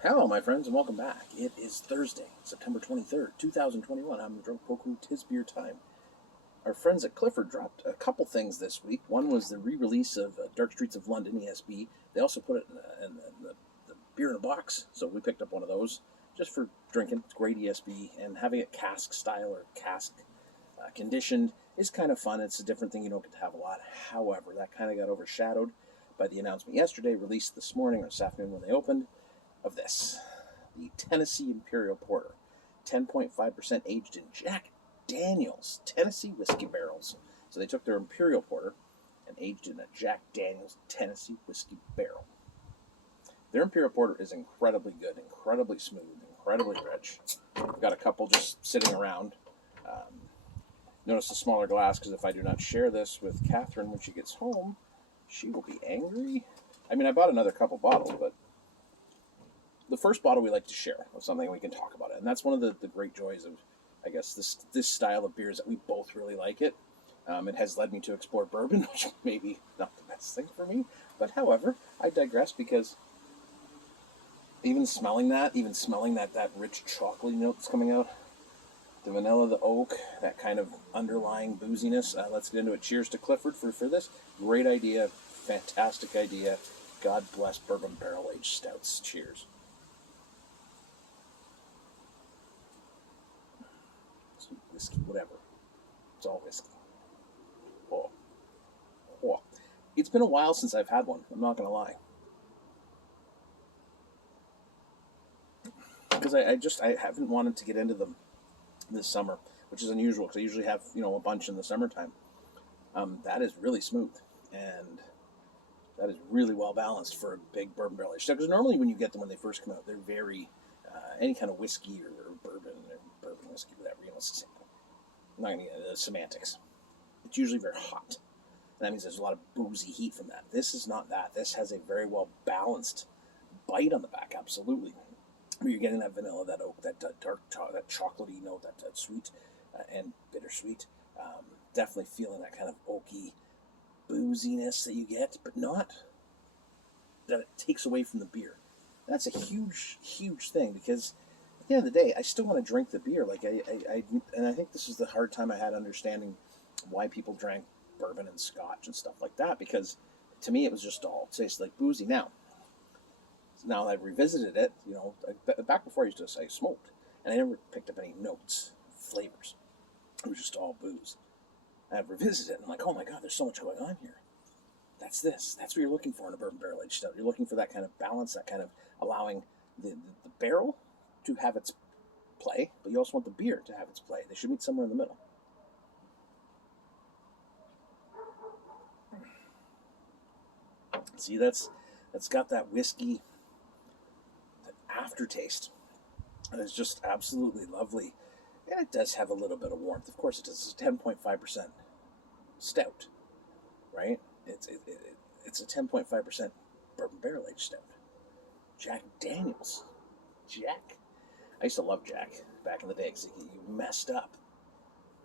Hello, my friends, and welcome back. It is Thursday, September 23rd, 2021. I'm the Drunk Poku. 'Tis beer time. Our friends at Clifford dropped a couple things this week. One was the re-release of Dark Streets of London, ESB. They also put it in the beer in a box, so we picked up one of those just for drinking. It's great ESB, and having it cask style or cask conditioned is kind of fun. It's a different thing you don't get to have a lot. However, that kind of got overshadowed by the announcement yesterday, released this morning or this afternoon when they opened, of this. The Tennessee Imperial Porter, 10.5% aged in Jack Daniels Tennessee Whiskey barrels. So they took their Imperial Porter and aged it in a Jack Daniels Tennessee Whiskey barrel. Their Imperial Porter is incredibly good, incredibly smooth, incredibly rich. I've got a couple just sitting around. Notice the smaller glass, because if I do not share this with Catherine when she gets home, she will be angry. I mean, I bought another couple bottles, but the first bottle we like to share of something, we can talk about it. And that's one of the great joys of, I guess, this style of beers, that we both really like it. It has led me to explore bourbon, which may be not the best thing for me. But however, I digress, because even smelling that rich chocolatey note that's coming out, the vanilla, the oak, that kind of underlying booziness. Let's get into it. Cheers to Clifford for this. Great idea. Fantastic idea. God bless bourbon barrel-aged stouts. Cheers. Sweet whiskey, whatever. It's all whiskey. Oh. Oh. It's been a while since I've had one. I'm not going to lie. Because I haven't wanted to get into them this summer, which is unusual, because I usually have, a bunch in the summertime. That is really smooth, and that is really well balanced for a big bourbon barrel aged stout. Because normally when you get them when they first come out, they're very any kind of whiskey or bourbon whiskey, whatever. It's I'm not going to get into the semantics. It's usually very hot. And that means there's a lot of boozy heat from that. This is not that. This has a very well balanced bite on the back, absolutely. Where you're getting that vanilla, that oak, that dark, that chocolatey note, that sweet and bittersweet. Definitely feeling that kind of oaky booziness that you get, but not that it takes away from the beer. That's a huge, huge thing, because at the end of the day, I still want to drink the beer. And I think this is the hard time I had understanding why people drank bourbon and scotch and stuff like that, because to me it was just all tastes like boozy. Now I've revisited it, back before I used to say smoked, and I never picked up any notes, flavors. It was just all booze. I've revisited it, and I'm like, oh my god, there's so much going on here. That's this. That's what you're looking for in a bourbon barrel aged stout. You're looking for that kind of balance, that kind of allowing the barrel to have its play, but you also want the beer to have its play. They should meet somewhere in the middle. See, that's got that whiskey, that aftertaste. And it's just absolutely lovely. And it does have a little bit of warmth. Of course it does. It's 10.5% stout, right? It's a 10.5% bourbon barrel aged stout. Jack Daniels. Jack. I used to love Jack back in the day, because you messed up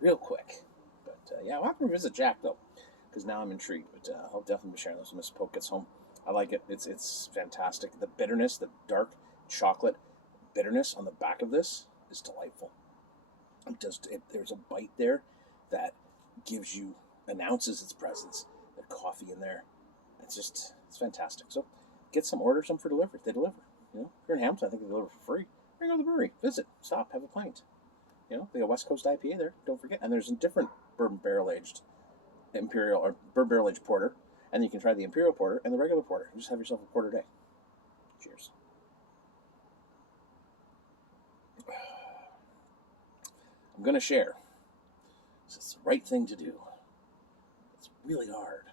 real quick. But yeah, I'll have to revisit Jack, though, because now I'm intrigued. But I'll definitely be sharing this when Miss Poke gets home. I like it. It's fantastic. The bitterness, the dark chocolate bitterness on the back of this is delightful. There's a bite there that announces its presence. The coffee in there, it's fantastic. So order some for delivery. They deliver. If you're in Hamilton, I think they deliver for free. Bring out the brewery, visit, stop, have a pint. They got West Coast IPA there. Don't forget. And there's a different bourbon barrel aged Imperial or bourbon barrel aged porter, and you can try the Imperial Porter and the regular porter. You just have yourself a porter day. Cheers. I'm going to share. It's the right thing to do. It's really hard.